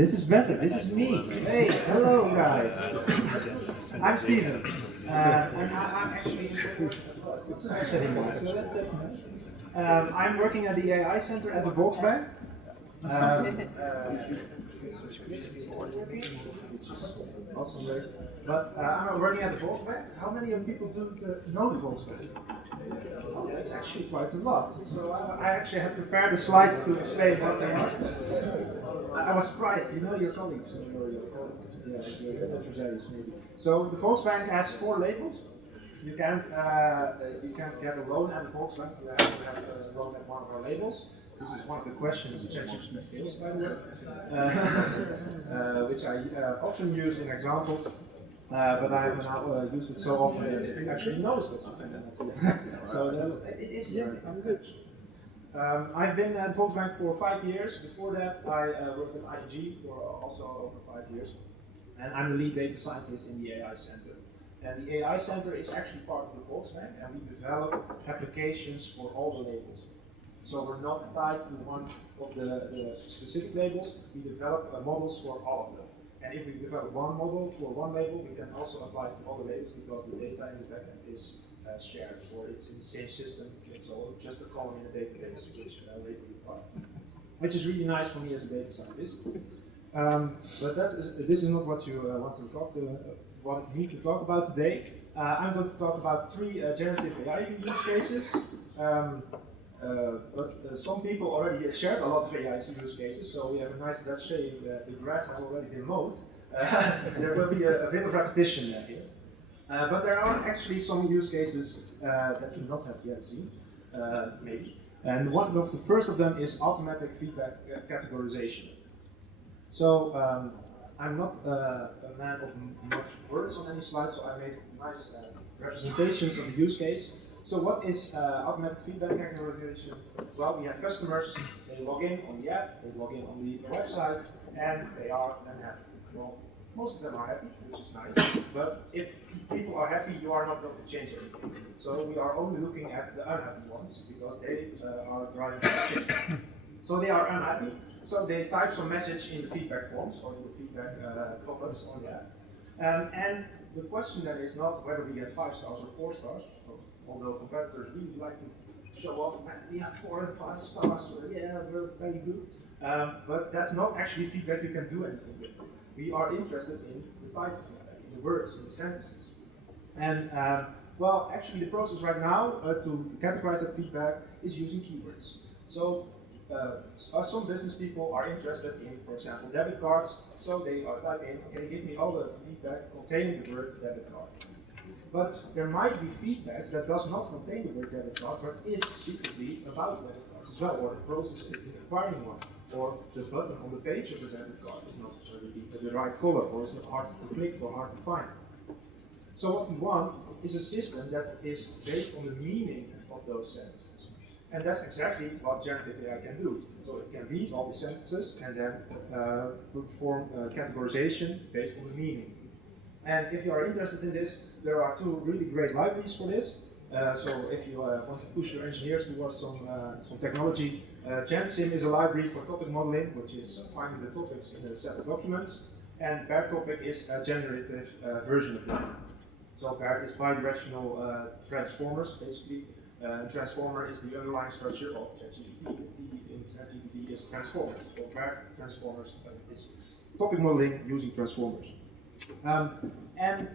This is better. This is me. Hey, hello guys. I'm Steven. And I'm actually it's not so nice anymore, so that's nice. I'm working at the AI Center at the Volksbank. Which is awesome, great. But I'm working at the Volksbank. How many of people do know the Volksbank? Oh, that's actually quite a lot. So I actually had prepared a slide to explain what they are. I was surprised, you know your colleagues. Your adversaries maybe. So the Volksbank has 4 labels. You can't get a loan at the Volksbank. You have to have a loan at one of our labels. This is one of the questions ChatGPT fails, by the way, which I often use in examples. But I have now used it so often that it actually knows that you can so it is genuine. I'm good. I've been at Volksbank for 5 years. Before that, I worked at ING for also over 5 years. And I'm the lead data scientist in the AI Center. And the AI Center is actually part of the Volksbank, and we develop applications for all the labels. So we're not tied to one of the specific labels. We develop models for all of them. And if we develop one model for one label, we can also apply it to other labels because the data in the backend is shared, or it's in the same system. It's all just a column in a database, which is really nice for me as a data scientist. But this is not what you want me to talk about today. I'm going to talk about 3 generative AI use cases. But some people already shared a lot of AI use cases, so we have a nice Dutch saying, the grass has already been mowed. There will be a bit of repetition here. But there are actually some use cases that you not have yet seen, maybe. And one of the first of them is automatic feedback categorization. So I'm not a man of much words on any slide, so I made nice representations of the use case. So what is automatic feedback categorization? Well, we have customers, they log in on the app, they log in on the website, and they are unhappy. Well, most of them are happy, which is nice, but if people are happy, you are not going to change anything. So we are only looking at the unhappy ones, because they are driving the change. So they are unhappy, so they type some message in the feedback forms, or in the feedback pop-ups on the app. And the question then is not whether we get 5 stars or 4 stars, although competitors really like to show off, man, we have 4 and 5 stars, yeah, we're very good. But that's not actually feedback you can do anything with. We are interested in the type of feedback, in the words, in the sentences. And well, actually the process right now to categorize that feedback is using keywords. So some business people are interested in, for example, debit cards, so they are typing, okay, give me all the feedback containing the word debit card. But there might be feedback that does not contain the word debit card, but is secretly about debit cards as well, or the process of acquiring one, or the button on the page of the debit card is not the right color, or is not hard to click or hard to find. So what we want is a system that is based on the meaning of those sentences. And that's exactly what generative AI can do. So it can read all the sentences and then perform categorization based on the meaning. And if you are interested in this, there are 2 really great libraries for this. So if you want to push your engineers towards some technology, GenSim is a library for topic modeling, which is finding the topics in a set of documents. And BERT topic is a generative version of that. So BERT is bidirectional transformers, basically. Transformer is the underlying structure of ChatGPT. T in ChatGPT is transformers. So BERT transformers is topic modeling using transformers. And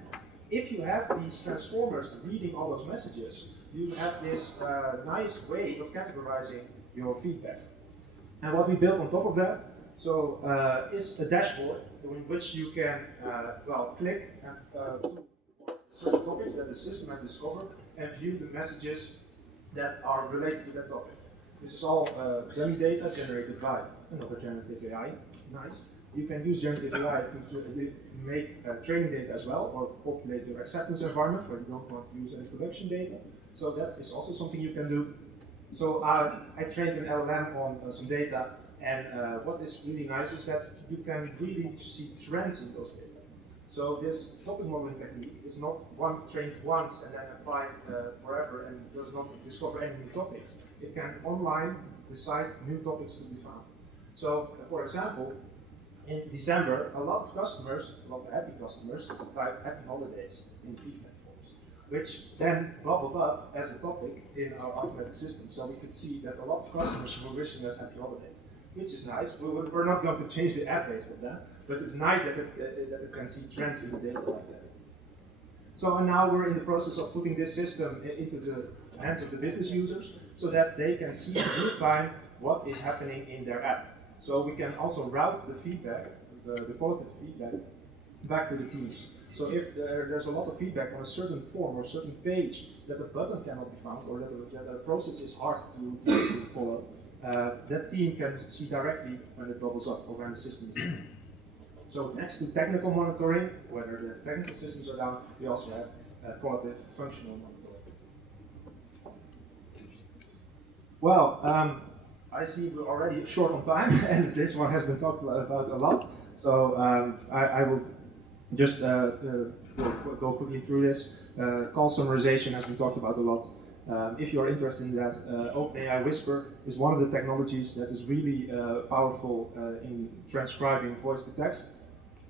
if you have these transformers reading all those messages, you have this nice way of categorizing your feedback. And what we built on top of that, is a dashboard in which you can, click to certain topics that the system has discovered and view the messages that are related to that topic. This is all dummy data generated by another generative AI. Nice. You can use generative AI to make training data as well, or populate your acceptance environment where you don't want to use any production data. So that is also something you can do. So I trained an LLM on some data, and what is really nice is that you can really see trends in those data. So this topic modeling technique is not trained once and then applied forever and does not discover any new topics. It can online decide new topics to be found. So, for example, in December, a lot of customers, a lot of happy customers, typed happy holidays in feedback forms, which then bubbled up as a topic in our automatic system. So we could see that a lot of customers were wishing us happy holidays, which is nice. We're not going to change the app based on that, but it's nice that it can see trends in the data like that. So and now we're in the process of putting this system into the hands of the business users so that they can see in real time what is happening in their app. So we can also route the feedback, the qualitative feedback, back to the teams. So if there's a lot of feedback on a certain form or a certain page that a button cannot be found or that a process is hard to follow, that team can see directly when it bubbles up or when the system is down. So next to technical monitoring, whether the technical systems are down, we also have qualitative functional monitoring. Well, I see we're already short on time, and this one has been talked about a lot. So I will just go quickly through this. Call summarization has been talked about a lot. If you're interested in that, OpenAI Whisper is one of the technologies that is really powerful in transcribing voice to text.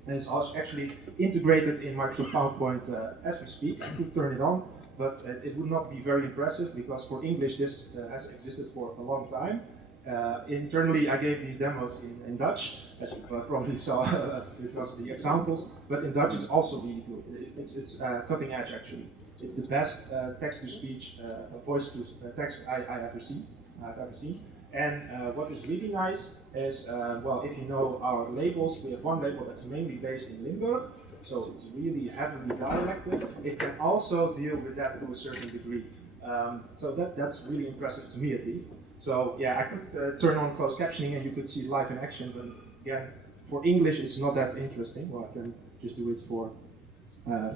And it's also actually integrated in Microsoft PowerPoint as we speak. I could turn it on, but it would not be very impressive because for English this has existed for a long time. Internally, I gave these demos in Dutch, as you probably saw because of the examples, but in Dutch it's also really good. It's cutting edge, actually. It's the best text-to-speech, voice-to-text I've ever seen. And what is really nice is, well, if you know our labels, we have one label that's mainly based in Limburg, so it's really heavily dialected. It can also deal with that to a certain degree. So that's really impressive to me, at least. So yeah, I could turn on closed captioning and you could see live in action, but again, for English it's not that interesting. Well, I can just do it for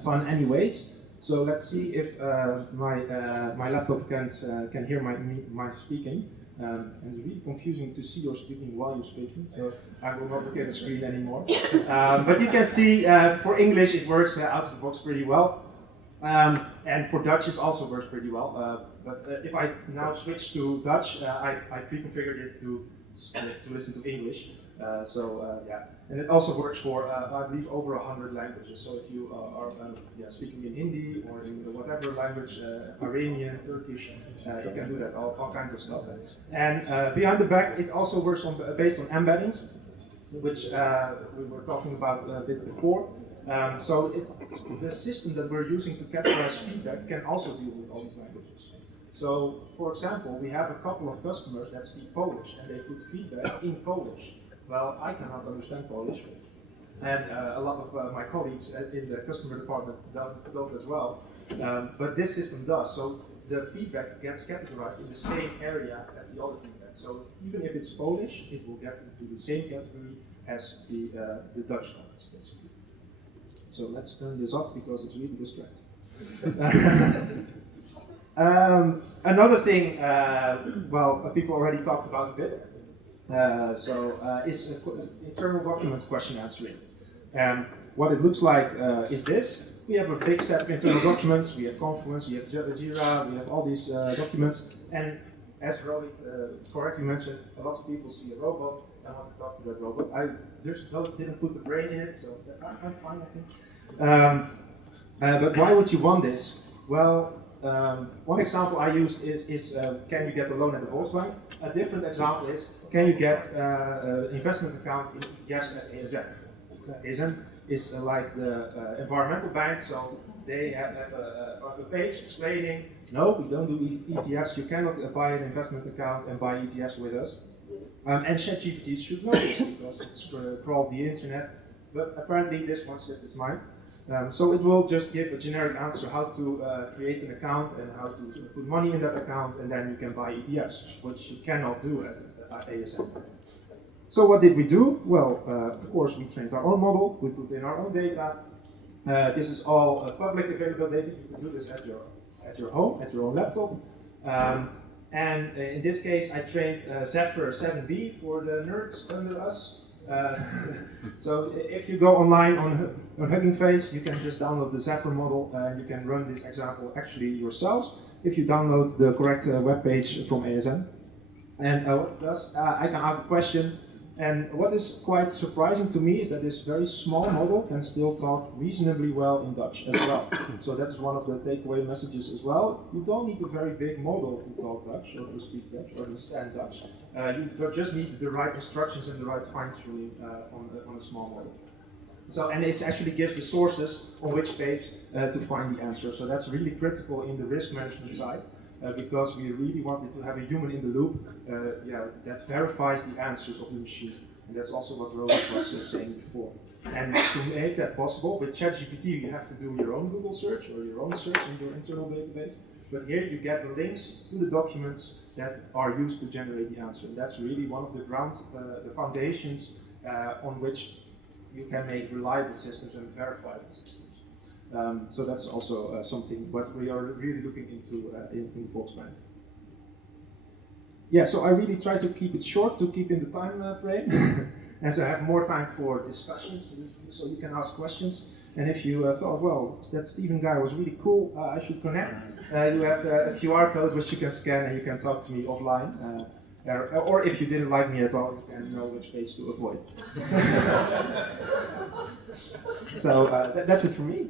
fun anyways. So let's see if my laptop can hear my speaking. And it's really confusing to see your speaking while you're speaking, so I will not look at the screen anymore. But you can see for English it works out of the box pretty well. And for Dutch it also works pretty well. But if I now switch to Dutch, I pre-configured it to listen to English. Yeah, and it also works for I believe over 100 languages. So if you are speaking in Hindi or in whatever language, Iranian, Turkish, you can do that. All kinds of stuff. And behind the back, it also works based on embeddings, which we were talking about a bit before. So it's the system that we're using to categorize feedback can also deal with all these languages. So, for example, we have a couple of customers that speak Polish and they put feedback in Polish. Well, I cannot understand Polish, and a lot of my colleagues in the customer department don't as well. But this system does. So the feedback gets categorized in the same area as the other feedback. So even if it's Polish, it will get into the same category as the Dutch comments, basically. So let's turn this off because it's really distracting. Another thing, well, people already talked about a bit, is internal document question answering. What it looks like is this. We have a big set of internal documents, we have Confluence, we have Jira, we have all these documents, and as Rohit correctly mentioned, a lot of people see a robot and want to talk to that robot. I just didn't put the brain in it, so I'm fine, I think. But why would you want this? Well, one example I used is can you get a loan at the Volksbank? A different example is, can you get an investment account in ETFs at ASN? ASN is like the environmental bank, so they have a page explaining, no, we don't do ETFs, you cannot buy an investment account and buy ETFs with us. And ChatGPT should know this because it's crawled the internet, but apparently this one slipped its mind. So it will just give a generic answer how to create an account and how to put money in that account, and then you can buy ETFs, which you cannot do at ASM. So what did we do? Well, of course, we trained our own model, we put in our own data. This is all public available data. You can do this at your home, at your own laptop. And in this case, I trained Zephyr 7B for the nerds under us. So if you go online on Hugging Face, you can just download the Zephyr model and you can run this example actually yourselves if you download the correct web page from ASM. And what it does, I can ask the question, And what is quite surprising to me is that this very small model can still talk reasonably well in Dutch as well. So that is one of the takeaway messages as well. You don't need a very big model to talk Dutch or to speak Dutch or understand Dutch. You just need the right instructions and the right fine-tuning on a small model. So, and it actually gives the sources on which page to find the answer. So that's really critical in the risk management side. Because we really wanted to have a human in the loop that verifies the answers of the machine. And that's also what Roland was saying before. And to make that possible, with ChatGPT you have to do your own Google search or your own search in your internal database. But here you get the links to the documents that are used to generate the answer. And that's really one of the foundations on which you can make reliable systems and verifiable systems. So that's also something what we are really looking into in Volksbank. Yeah, so I really try to keep it short to keep in the time frame and to have more time for discussions so you can ask questions. And if you thought, well, that Steven guy was really cool, I should connect, you have a QR code which you can scan and you can talk to me offline. Or if you didn't like me at all, you can know which page to avoid. So that's it for me.